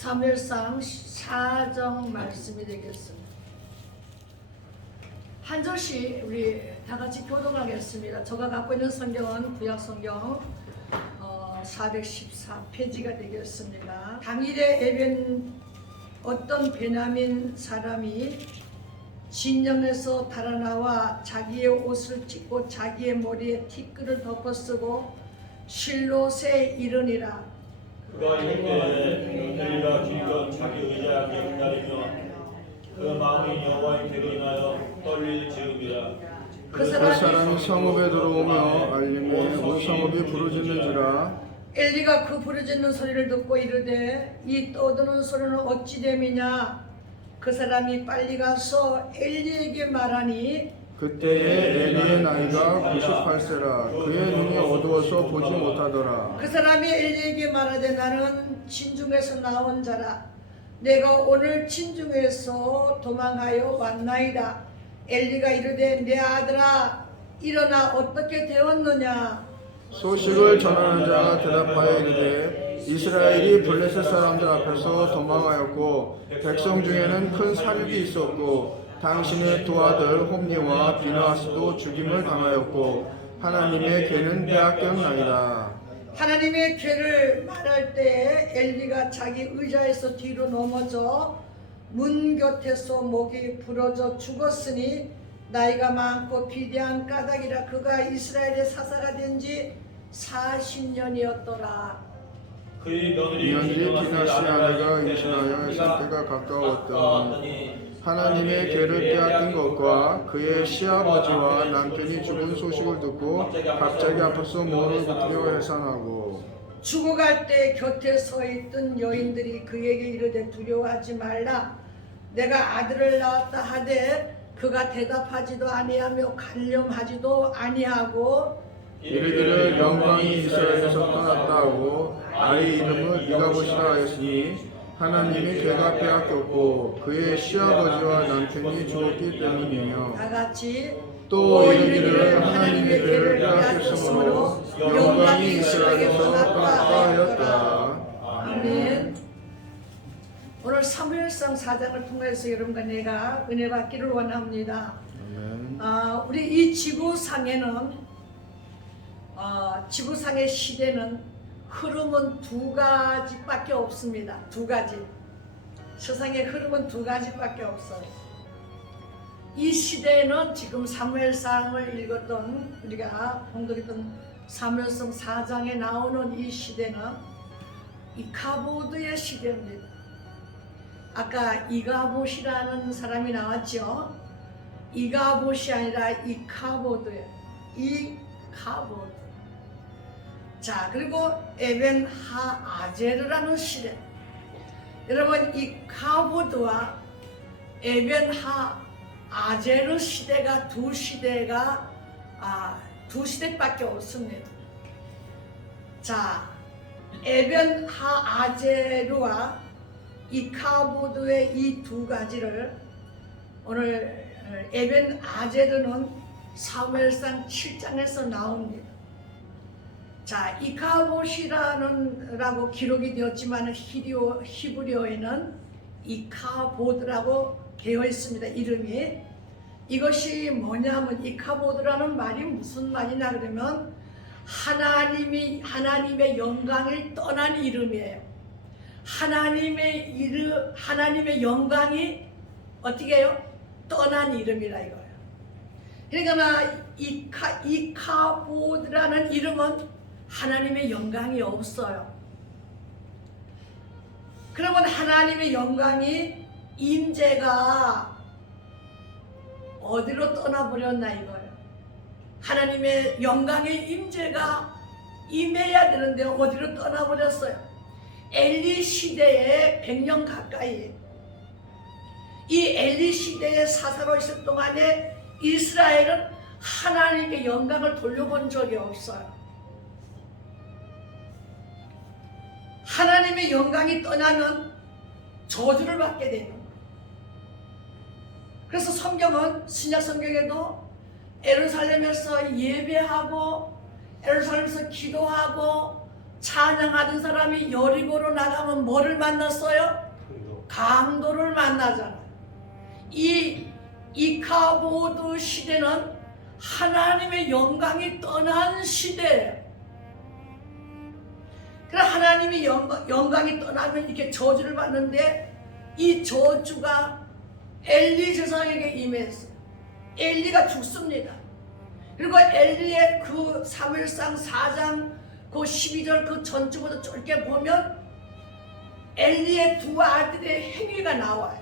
사무엘상 4장 말씀이 되겠습니다. 한 절씩 우리 다 같이 교독하겠습니다. 제가 갖고 있는 성경은 구약 성경 414페이지가 되겠습니다. 당일에 에벤 어떤 베냐민 사람이 진영에서 달아나와 자기의 옷을 찢고 자기의 머리에 티끌을 덮어 쓰고 실롯에 이르니라. 그가 이를 때에 엘리가 기껏 자기 의자 앞에 기다리며 그 마음이 여호와의 괴로 인하여 떨릴 즈음이라. 그 사람이 성읍에 들어오며 알림에 온 성읍이 부르짖는지라. 엘리가 그 부르짖는 소리를 듣고 이르되 이 떠드는 소리는 어찌 됨이냐. 그 사람이 빨리 가서 엘리에게 말하니 그때에 엘리의 나이가 98세라. 그의 눈이 어두워서 보지 못하더라. 그 사람이 엘리에게 말하되 나는 진중에서 나온 자라. 내가 오늘 진중에서 도망하여 왔나이다. 엘리가 이르되 내 아들아 일어나 어떻게 되었느냐. 소식을 전하는 자가 대답하여 이르되 이스라엘이 블레셋 사람들 앞에서 도망하였고 백성 중에는 큰 살기 있었고 당신의 두 아들 홈니와 비느하스도 죽임을 당하였고 하나님의 괴는 빼앗겼나이다. 하나님의 괴를 말할 때 엘리가 자기 의자에서 뒤로 넘어져 문 곁에서 목이 부러져 죽었으니 나이가 많고 비대한 까닭이라. 그가 이스라엘의 사사가 된 지 40년이었더라. 그의 며느리 이현지 비느하스의 비나스 아내가 임신하여 살 때가 가까웠더니 하나님의 괴를 빼앗긴 것과 그의 시아버지와 남편이 죽은 소식을 듣고 갑자기 앞에서 몸을 굽히려 해산하고 죽어갈 때 곁에 서 있던 여인들이 그에게 이르되 두려워하지 말라. 내가 아들을 낳았다 하되 그가 대답하지도 아니하며 간념하지도 아니하고 이르기를 영광이 이스라엘에서 떠났다 하고 아이 이름을 미가봇이라 하였으니 하나님의 괴가 빼앗겼고 그의 시아버지와 남편이 죽었기 때문이며 다 같이 또 이르기를 하나님의 괴를 빼앗겼으므로 영광이 이스라엘에서 떠났다 하였다. 아멘. 오늘 사무엘상 4장을 통해서 여러분과 내가 은혜 받기를 원합니다. 아멘. 우리 이 지구상에는 지구상의 시대는 흐름은 두 가지밖에 없습니다. 두 가지. 세상의 흐름은 두 가지밖에 없어요. 이 시대에는 지금 사무엘상을 읽었던 우리가 봉독했던 사무엘상 4장에 나오는 이 시대는 이카보드의 시대입니다. 아까 이가봇이라는 사람이 나왔죠. 이가봇이 아니라 이카보드예요. 이카보드. 자, 그리고 에벤 하아제르라는 시대. 여러분, 이 카보드와 에벤 하아제르 시대가 두 시대밖에 없습니다. 자, 에벤 하아제르와 이 카보드의 이 두 가지를 오늘 에벤 아제르는 사무엘상 7장에서 나옵니다. 자, 이카봇이라고 기록이 되었지만 히브리어에는 이카보드라고 되어 있습니다. 이름이. 이것이 뭐냐면 이카보드라는 말이 무슨 말이냐 그러면 하나님의 영광을 떠난 이름이에요. 하나님의 영광이 어떻게 해요? 떠난 이름이라 이거예요. 그러니까 이카보드라는 이름은 하나님의 영광이 없어요. 그러면 하나님의 영광이 임재가 어디로 떠나버렸나 이거예요. 하나님의 영광의 임재가 임해야 되는데 어디로 떠나버렸어요. 엘리 시대에 100년 가까이 이 엘리 시대의 사사로 있을 동안에 이스라엘은 하나님의 영광을 돌려본 적이 없어요. 하나님의 영광이 떠나면 저주를 받게 돼요. 그래서 성경은 신약 성경에도 에루살렘에서 예배하고 에루살렘에서 기도하고 찬양하던 사람이 여리고로 나가면 뭐를 만났어요? 강도를 만나잖아요. 이 이카보드 시대는 하나님의 영광이 떠난 시대예요. 그래서 하나님의 영광이 떠나면 이렇게 저주를 받는데, 이 저주가 엘리 제사장에게 임했어요. 엘리가 죽습니다. 그리고 엘리의 그 사무엘상 4장 그 12절 그 전주부터 짧게 보면 엘리의 두 아들의 행위가 나와요.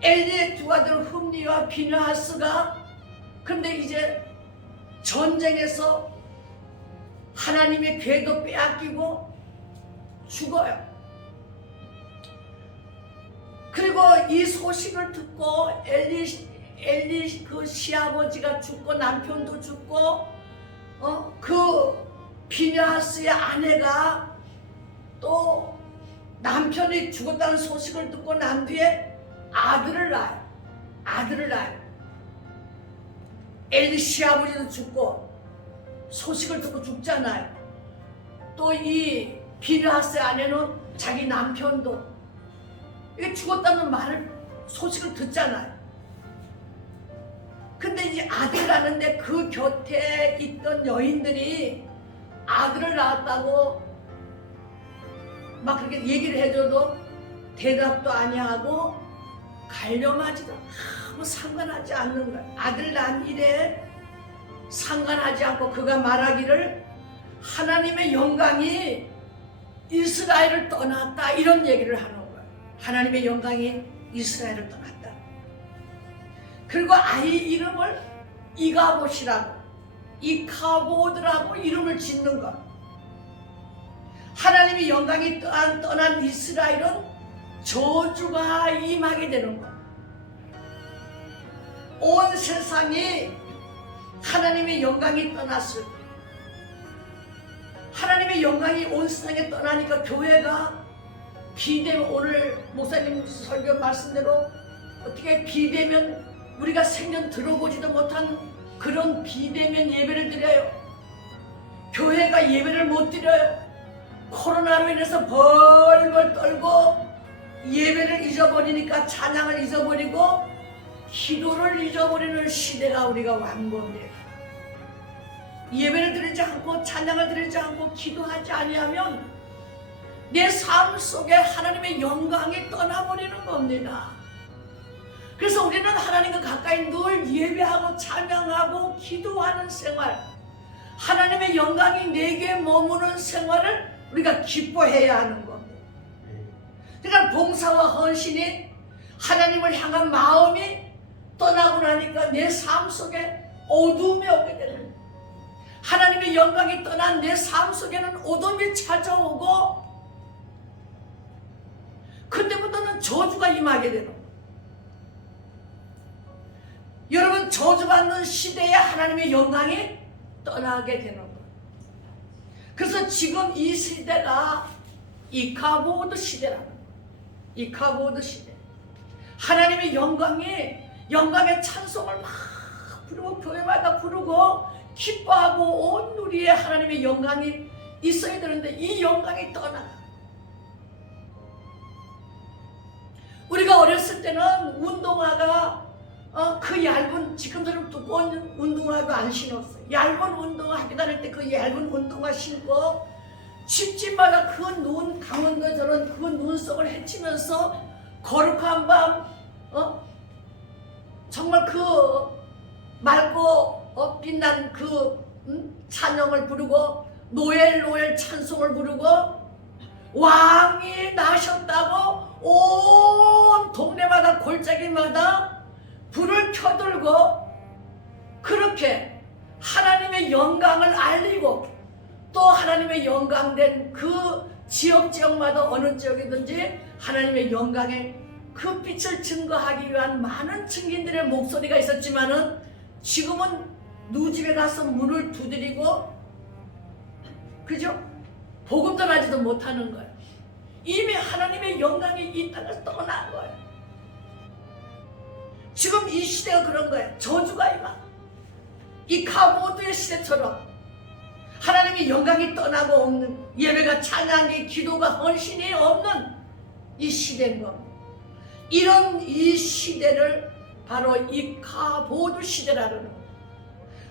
엘리의 두 아들 흠니와 비느하스가, 근데 이제 전쟁에서 하나님의 궤도 빼앗기고 죽어요. 그리고 이 소식을 듣고 엘리 그 시아버지가 죽고 남편도 죽고 그 비느하스의 아내가 또 남편이 죽었다는 소식을 듣고 난 뒤에 아들을 낳아요. 엘리 시아버지도 죽고 소식을 듣고 죽잖아요. 또 이 비느하스의 아내는 자기 남편도 이게 죽었다는 소식을 듣잖아요. 근데 이제 아들을 낳는데 그 곁에 있던 여인들이 아들을 낳았다고 막 그렇게 얘기를 해줘도 대답도 아니하고 가려마지도 아무 상관하지 않는 거야. 아들 낳은 일에 상관하지 않고 그가 말하기를 하나님의 영광이 이스라엘을 떠났다, 이런 얘기를 하는 거야. 하나님의 영광이 이스라엘을 떠났다. 그리고 아이 이름을 이가봇이라고, 이카보드라고 이름을 짓는 것. 하나님의 영광이 떠난 이스라엘은 저주가 임하게 되는 것. 온 세상이 하나님의 영광이 떠났을 때, 하나님의 영광이 온 세상에 떠나니까 교회가 비대면, 오늘 목사님 설교 말씀대로 어떻게 비대면, 우리가 생전 들어보지도 못한 그런 비대면 예배를 드려요. 교회가 예배를 못 드려요. 코로나로 인해서 벌벌 떨고 예배를 잊어버리니까 찬양을 잊어버리고 기도를 잊어버리는 시대가 우리가 완 겁니다. 예배를 드리지 않고 찬양을 드리지 않고 기도하지 아니하면 내 삶 속에 하나님의 영광이 떠나버리는 겁니다. 그래서 우리는 하나님과 가까이 늘 예배하고 찬양하고 기도하는 생활, 하나님의 영광이 내게 머무는 생활을 우리가 기뻐해야 하는 겁니다. 그러니까 봉사와 헌신이 하나님을 향한 마음이 떠나고 나니까 내 삶 속에 어둠이 오게 되는 거예요. 하나님의 영광이 떠난 내 삶 속에는 어둠이 찾아오고 그때부터는 저주가 임하게 되는 거예요. 여러분, 저주받는 시대에 하나님의 영광이 떠나게 되는 거예요. 그래서 지금 이 시대가 이카보드 시대라는 거예요. 이카보드 시대. 하나님의 영광의 찬송을 막 부르고 교회마다 부르고 기뻐하고 온 누리에 하나님의 영광이 있어야 되는데 이 영광이 떠나. 우리가 어렸을 때는 운동화가 그 얇은, 지금처럼 두꺼운 운동화도 안 신었어요. 얇은 운동화, 학교 다닐 때 그 얇은 운동화 신고 집집마다 그 눈, 강원도에 저런 그 눈속을 헤치면서 거룩한 밤, 정말 그 맑고 빛난 그 찬양을 부르고 노엘 찬송을 부르고 왕이 나셨다고 온 동네마다 골짜기마다 불을 켜들고 그렇게 하나님의 영광을 알리고 또 하나님의 영광된 그 지역마다 어느 지역이든지 하나님의 영광의 그 빛을 증거하기 위한 많은 증인들의 목소리가 있었지만은 지금은 누집에 가서 문을 두드리고 그죠? 복음 전하지도 못하는 거예요. 이미 하나님의 영광이 이 땅을 떠난 거예요. 지금 이 시대가 그런 거예요. 저주가 임하. 이 카보드의 시대처럼 하나님의 영광이 떠나고 없는, 예배가 찬양이 기도가 헌신이 없는 이 시대인 겁니다. 이런 이 시대를 바로 이카보드 시대라는 거예요.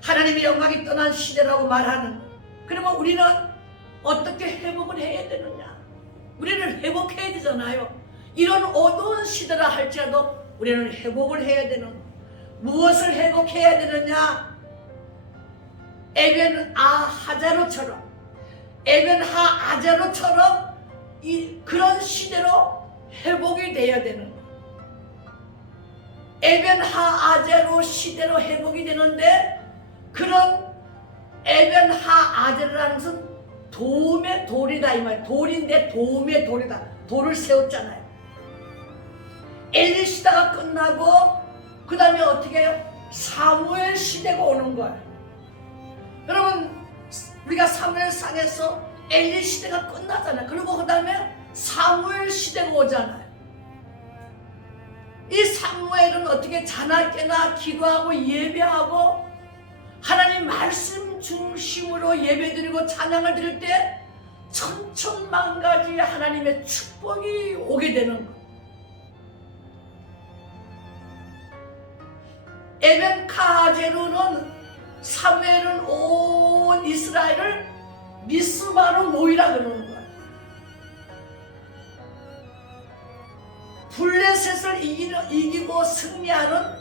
하나님의 영광이 떠난 시대라고 말하는. 그러면 우리는 어떻게 회복을 해야 되느냐? 우리는 회복해야 되잖아요. 이런 어두운 시대라 할지라도 우리는 회복을 해야 되는 거예요. 무엇을 회복해야 되느냐? 에벤하자로처럼 그런 시대로 회복이 돼야 되는 거예요. 에벤하아제로 시대로 회복이 되는데, 그런 에벤하아제로라는 것은 도움의 돌이다 이 말이에요. 돌인데 도움의 돌이다. 돌을 세웠잖아요. 엘리 시대가 끝나고 그 다음에 어떻게 해요? 사무엘 시대가 오는 거예요. 여러분, 우리가 사무엘상에서 엘리 시대가 끝나잖아요. 그리고 그 다음에 사무엘 시대가 오잖아요. 이 사무엘은 어떻게 자나깨나 기도하고 예배하고 하나님 말씀 중심으로 예배드리고 찬양을 드릴 때 천천만가지 하나님의 축복이 오게 되는 거예요. 에벤카제루는 사무엘은 온 이스라엘을 미스바로 모이라 그러는 거예요. 블레셋을 이기고 승리하는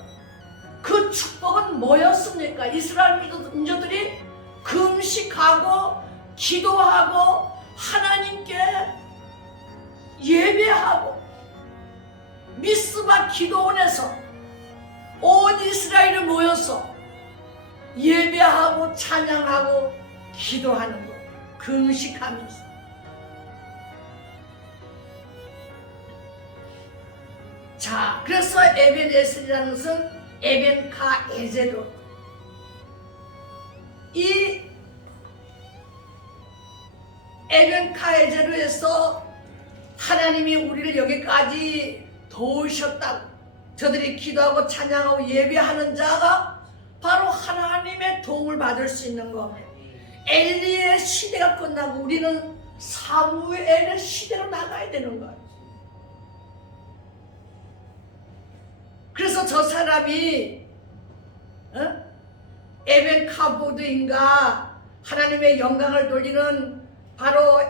그 축복은 뭐였습니까? 이스라엘 민족들이 금식하고 기도하고 하나님께 예배하고 미스바 기도원에서 온 이스라엘이 모여서 예배하고 찬양하고 기도하는 것, 금식하면서. 자, 그래서 에벤에셀이라는 것은 에벤카에제로, 이 에벤카에제로에서 하나님이 우리를 여기까지 도우셨다고, 저들이 기도하고 찬양하고 예배하는 자가 바로 하나님의 도움을 받을 수 있는 겁니다. 엘리의 시대가 끝나고 우리는 사무엘의 시대로 나가야 되는 거예요. 그래서 저 사람이 에벤카보드인가 하나님의 영광을 돌리는 바로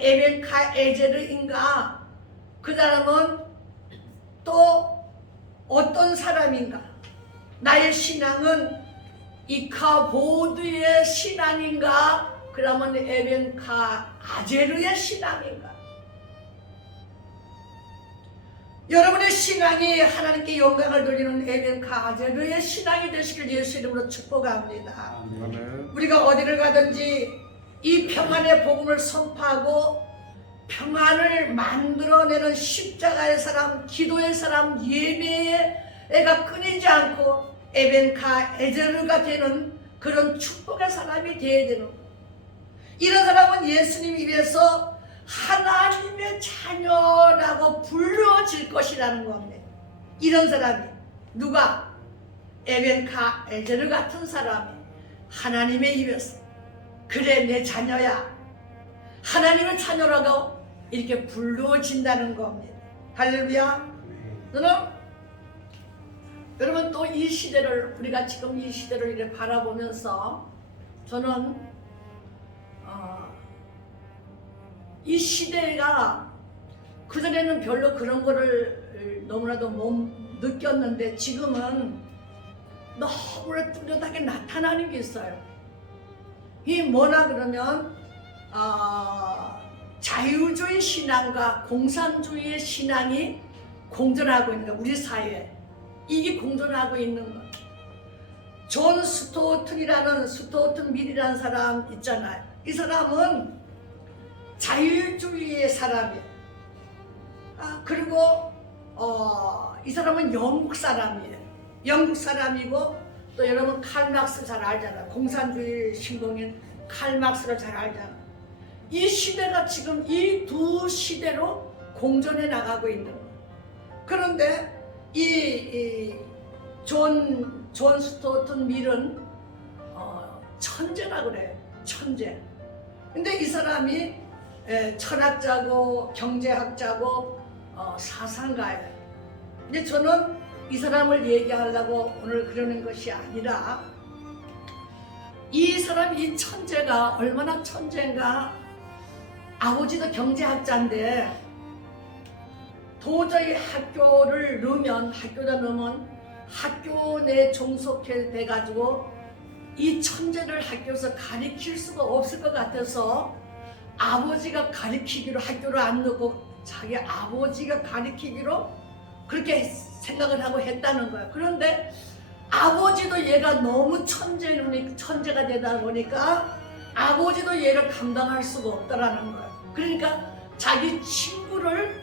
에벤카에제르인가, 그 사람은 또 어떤 사람인가? 나의 신앙은 이카보드의 신앙인가? 그러면 에벤카아제르의 신앙인가? 여러분의 신앙이 하나님께 영광을 돌리는 에벤카아제르의 신앙이 되시길 예수 이름으로 축복합니다. 아멘. 우리가 어디를 가든지 이 평안의 복음을 선포하고 평안을 만들어내는 십자가의 사람, 기도의 사람, 예배의 애가 끊이지 않고 에벤카에제르가 되는 그런 축복의 사람이 되어야 되는 거예요. 이런 사람은 예수님 입에서 하나님의 자녀라고 불러질 것이라는 겁니다. 이런 사람이 누가? 에벤카에제르 같은 사람이 하나님의 입에서 그래 내 자녀야, 하나님의 자녀라고 이렇게 불러진다는 겁니다. 할렐루야. 여러분 또 이 시대를, 우리가 지금 이 시대를 이렇게 바라보면서 저는 이 시대가 그전에는 별로 그런 거를 너무나도 못 느꼈는데 지금은 너무나 뚜렷하게 나타나는 게 있어요. 이 뭐나 그러면 자유주의 신앙과 공산주의의 신앙이 공존하고 있는 거, 우리 사회에 이게 공존하고 있는 거. 존 스토튼 밀이라는 사람 있잖아요. 이 사람은 자유주의의 사람이에요. 그리고 이 사람은 영국 사람이에요. 영국 사람이고 또 여러분 칼막스 잘 알잖아요. 공산주의 신봉인 칼막스를 잘 알잖아요. 이 시대가 지금 이 두 시대로 공존해 나가고 있는 거예요. 그런데 존 스토튼 밀은 천재라 그래요. 천재. 근데 이 사람이 철학자고 경제학자고 사상가예요. 근데 저는 이 사람을 얘기하려고 오늘 그러는 것이 아니라 이 사람, 이 천재가 얼마나 천재인가. 아버지도 경제학자인데 도저히 학교를 넣으면 학교 내 종속해 돼가지고 이 천재를 학교에서 가르칠 수가 없을 것 같아서 아버지가 가르치기로 학교를 안 넣고 자기 아버지가 가르치기로 그렇게 생각을 하고 했다는 거예요. 그런데 아버지도 얘가 너무 천재가 되다 보니까 아버지도 얘를 감당할 수가 없다라는 거예요. 그러니까 자기 친구를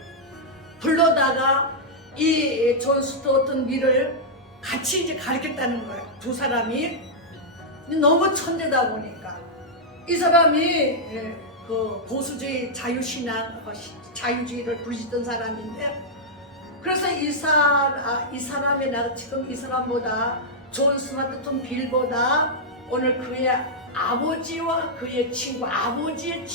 불러다가 이 존 스튜어트 밀을 같이 이제 가르쳤다는 거예요. 두 사람이 너무 천재다 보니까 이 사람이 그 보수주의 자유신앙 자유주의를 부르짖던 사람인데, 그래서 이 사람의 나가 지금 이 사람보다 존 스튜어트 빌보다 오늘 그의 아버지와 그의 친구, 아버지의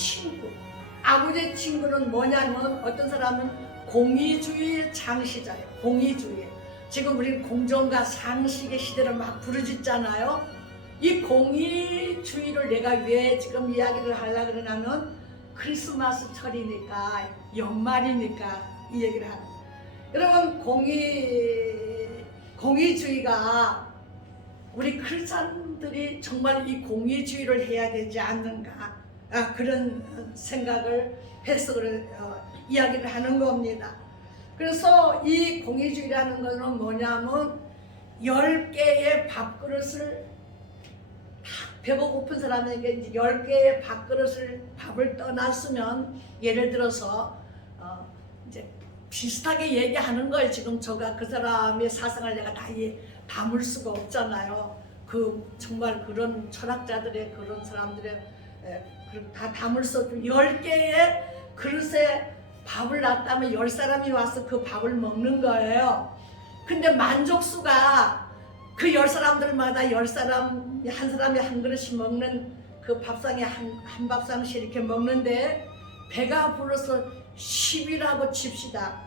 친구는 뭐냐면 어떤 사람은 공의주의의 장시자예요. 공의주의. 지금 우리 공정과 상식의 시대를 막 부르짖잖아요. 이 공의주의를 내가 왜 지금 이야기를 하려고 그러냐면 크리스마스철이니까 연말이니까 이 얘기를 하는 거예요. 여러분 공의주의가 우리 크리스찬들이 정말 이 공의주의를 해야 되지 않는가, 그런 생각을 해석을 이야기를 하는 겁니다. 그래서 이 공의주의라는 것은 뭐냐면 10개의 밥그릇을 배가 고픈 사람에게 이제 10개의 밥을 떠났으면, 예를 들어서 이제 비슷하게 얘기하는 거예요. 지금 제가 그 사람의 사상을 내가 다 담을 수가 없잖아요. 정말 그런 철학자들의 그런 사람들의 다 담을 수 없고 10개의 그릇에 밥을 놨다면 10사람이 와서 그 밥을 먹는 거예요. 근데 만족수가 그 10사람들마다 10사람, 한 사람이 한 그릇씩 먹는 그 밥상에 한 밥상씩 이렇게 먹는데 배가 불러서 10이라고 칩시다.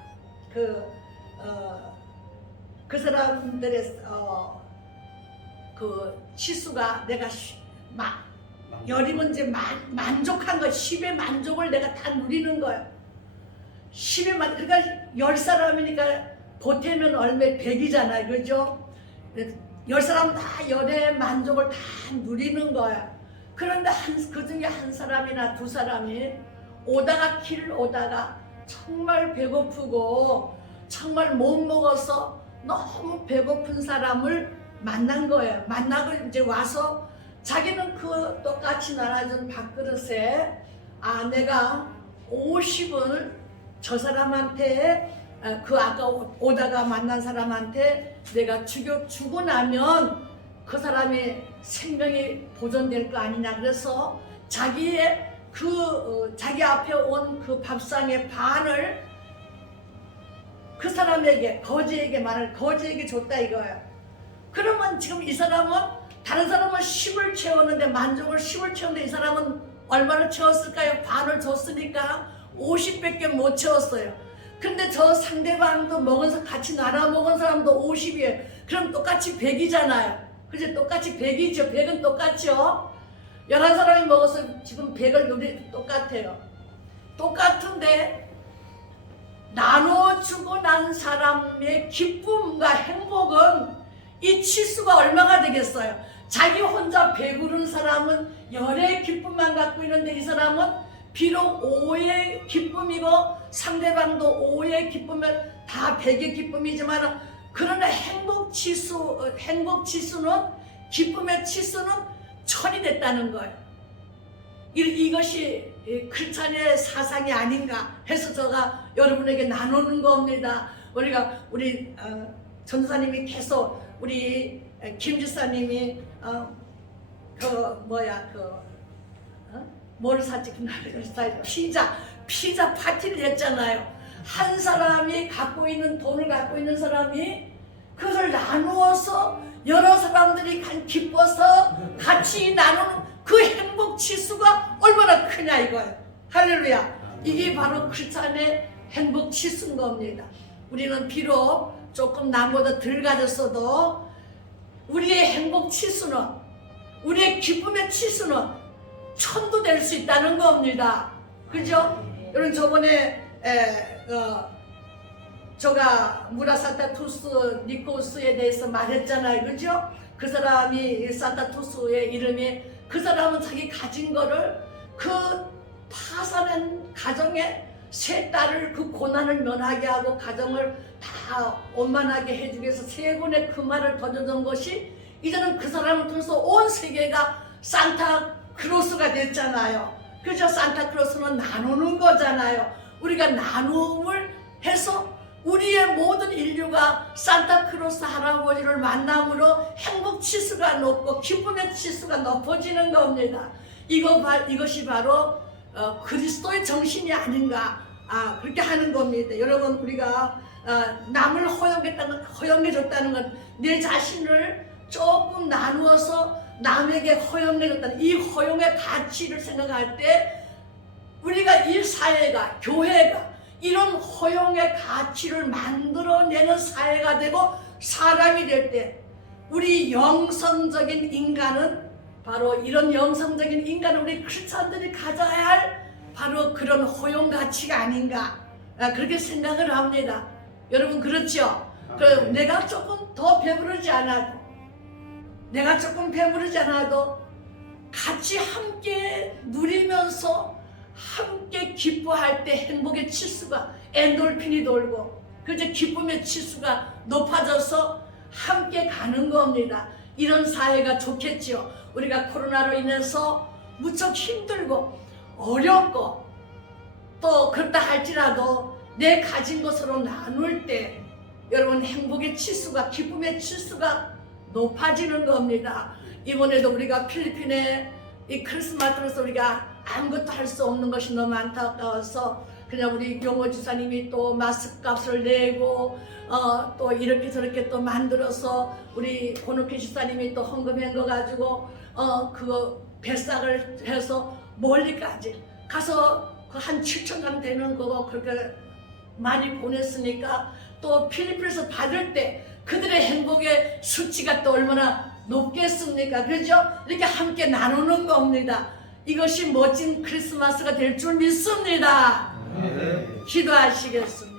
그 사람들의 그 치수가 내가 열이면 이제 만족한 거, 10의 만족을 내가 다 누리는 거예요. 10의 그러니까 10사람이니까 보태면 얼마 100이잖아요. 그죠? 10사람 다 10의 만족을 다 누리는 거야. 그런데 그 중에 한 사람이나 두 사람이 길을 오다가 정말 배고프고 정말 못 먹어서 너무 배고픈 사람을 만난 거예요. 만나고 이제 와서 자기는 그 똑같이 나눠준 밥그릇에 내가 50을 저 사람한테 그 아까 오다가 만난 사람한테 내가 주고 나면 그 사람의 생명이 보존될 거 아니냐. 그래서 자기 앞에 온 그 밥상의 반을 그 사람에게 거지에게 줬다 이거예요. 그러면 지금 이 사람은 다른 사람은 10을 채웠는데 만족을 10을 채웠는데 이 사람은 얼마를 채웠을까요? 반을 줬으니까 50밖에 못 채웠어요. 근데 저 상대방도 같이 나눠 먹은 사람도 50이에요. 그럼 똑같이 100이잖아요. 그죠? 똑같이 100이죠. 100은 똑같죠. 11사람이 먹어서 지금 100을 똑같아요. 똑같은데 나눠주고 난 사람의 기쁨과 행복은 이 치수가 얼마가 되겠어요? 자기 혼자 배부른 사람은 열의 기쁨만 갖고 있는데 이 사람은 비록 5의 기쁨이고 상대방도 5의 기쁨은 다 100의 기쁨이지만 그러나 행복 지수는 기쁨의 치수는 1000이 됐다는 거예요. 이것이 크리스찬의 사상이 아닌가 해서 제가 여러분에게 나누는 겁니다. 우리 전도사님이 계속 우리 김 지사님이 뭘 샀지? 피자 파티를 했잖아요. 한 사람이 돈을 갖고 있는 사람이 그것을 나누어서 여러 사람들이 기뻐서 같이 나누는 그 행복 지수가 얼마나 크냐 이거예요. 할렐루야. 이게 바로 크리스찬의 행복 지수인 겁니다. 우리는 비록 조금 남보다 덜 가졌어도 우리의 행복 지수는, 우리의 기쁨의 지수는 천도 될 수 있다는 겁니다. 그죠? 여러분 저번에 제가 무라산타투스 니코스에 대해서 말했잖아요. 그죠? 그 사람이 산타투스의 이름이, 그 사람은 자기 가진 거를 그 파산한 가정에 세 딸을 그 고난을 면하게 하고 가정을 다 원만하게 해주기 위해서 세 번의 그 말을 던져준 것이 이제는 그 사람을 통해서 온 세계가 산타크로스가 됐잖아요. 그죠? 산타크로스는 나누는 거잖아요. 우리가 나눔을 해서 우리의 모든 인류가 산타크로스 할아버지를 만남으로 행복 지수가 높고 기쁨의 지수가 높아지는 겁니다. 이것이 바로 그리스도의 정신이 아닌가, 그렇게 하는 겁니다. 여러분, 우리가 남을 허용해줬다는 건 내 자신을 조금 나누어서 남에게 허용해줬다는 이 허용의 가치를 생각할 때 우리가 이 사회가, 교회가 이런 허용의 가치를 만들어내는 사회가 되고 사람이 될 때 우리 영성적인 인간은, 바로 이런 영성적인 인간은 우리 크리스찬들이 가져야 할 바로 그런 허용 가치가 아닌가, 그렇게 생각을 합니다. 여러분 그렇죠? 그럼 내가 조금 더 배부르지 않아도, 같이 함께 누리면서 함께 기뻐할 때 행복의 치수가, 엔돌핀이 돌고 그저 기쁨의 치수가 높아져서 함께 가는 겁니다. 이런 사회가 좋겠죠. 우리가 코로나로 인해서 무척 힘들고 어렵고 또 그렇다 할지라도 내 가진 것으로 나눌 때 여러분 행복의 치수가, 기쁨의 치수가 높아지는 겁니다. 이번에도 우리가 필리핀에 이 크리스마스로서 우리가 아무것도 할 수 없는 것이 너무 안타까워서 그냥 우리 용호 지사님이 또 마스크 값을 내고 또 이렇게 저렇게 또 만들어서 우리 권옥희 지사님이 또 헌금한 거 가지고 그거 배싹을 해서 멀리까지 가서 그 한 7,000간 되는 거고 그렇게 많이 보냈으니까 또 필리핀에서 받을 때 그들의 행복의 수치가 또 얼마나 높겠습니까? 그렇죠? 이렇게 함께 나누는 겁니다. 이것이 멋진 크리스마스가 될 줄 믿습니다. 기도하시겠습니다.